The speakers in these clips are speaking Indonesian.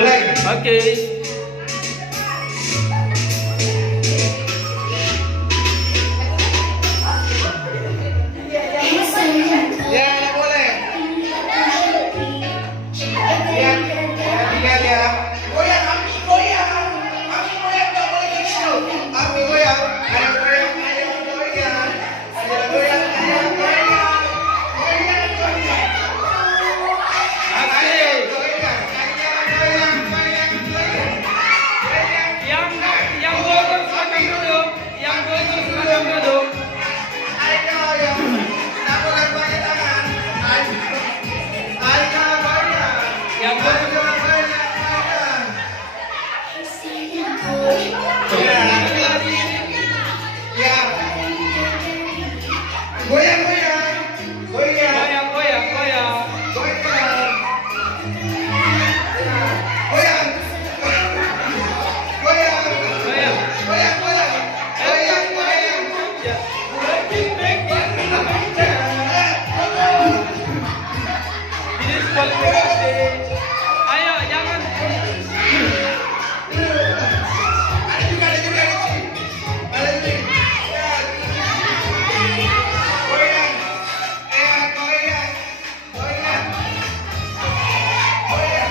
Mulai. Oke. Ya, ya boleh. Ya, lihat ya. Goyang, Ami goyang. Ami goyang, nggak boleh gitu. Ami goyang. Ada goyang, ada goyang. Ada goyang, ada goyang. Goyang, goyang. Asik. Goyang, goyang, goyang, goyang, goyang. Yang gol silakan duduk. Yang gol silakan duduk. Ayo, ayo. Nggak boleh pakai tangan. Ayo. Ayo, goyang. Yang gol Ayo, goyang, goyang. Ya. Ya. Goyang, goyang. Goyang. Goyang, goyang, goyang. Goyang. Goyang. Goyang. Goyang. Goyang, goyang. Goyang, goyang. Ya. Diskualifikasi. Ayo, jangan. Ada juga, ada juga. Ada juga. Ya. Goyang. Ya, goyang. Goyang. Goyang. Goyang.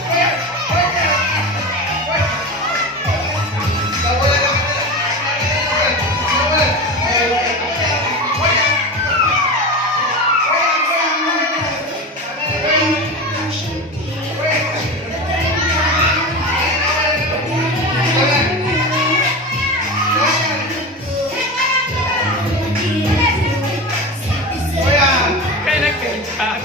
Goyang. Goyang. Nggak boleh, nggak boleh. Nggak boleh. Goyang. Goyang. Kayak naik becak.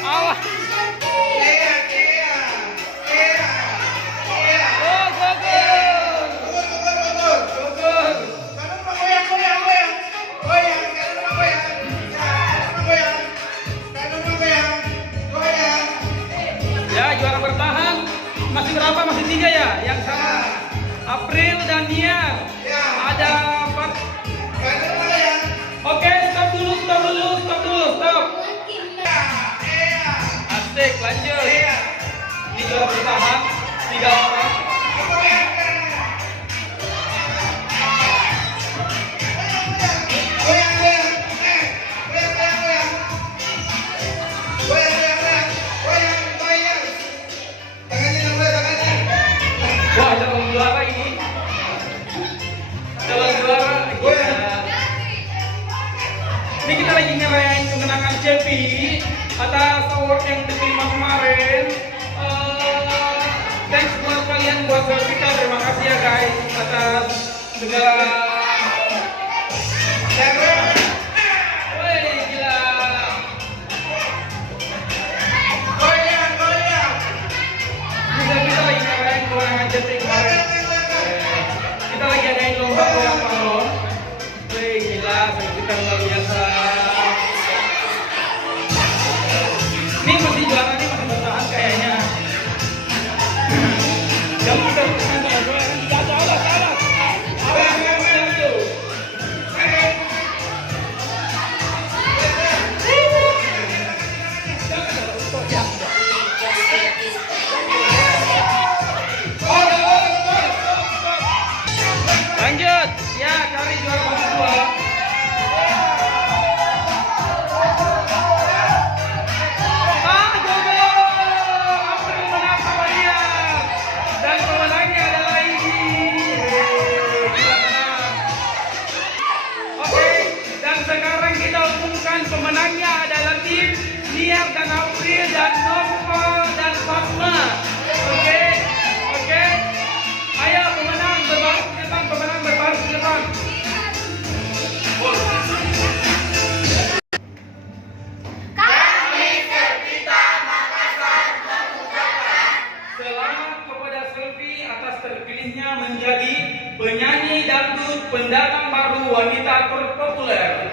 Awas. Oh, gol. Ya, juara bertahan. Masih berapa? Masih 3 ya? Yang sama April dan Nia. Ada 4. Oke, stop dulu. Asik, lanjut. Ini juara bertahan 3 orang. Wah, calon juara ini. Calon juara. Gila. Ini kita lagi ngerayain kemenangan Cepi atas award yang diterima kemarin. Thanks buat kalian, buat kita. Terima kasih ya guys atas segala. Woi, gila. Kita lagi ngerayain kemenangan Cepi kemarin. Kita lagi adain lomba goyang balon. Wih, gila, kita luar biasa. Ini masih juara, ini masih bertahan kayaknya. Jangan kita salah. Lanjut, ya kali juara kedua. April menang sama dia. Dan pemenangnya adalah ini. Gila menang. Oke, dan sekarang kita umumkan pemenangnya adalah tim Niar dan April dan Nova dan Fatma. Oke. Ayo pemenang berbaris ke depan, Selamat kepada Selvi atas terpilihnya menjadi penyanyi dangdut pendatang baru wanita terpopuler.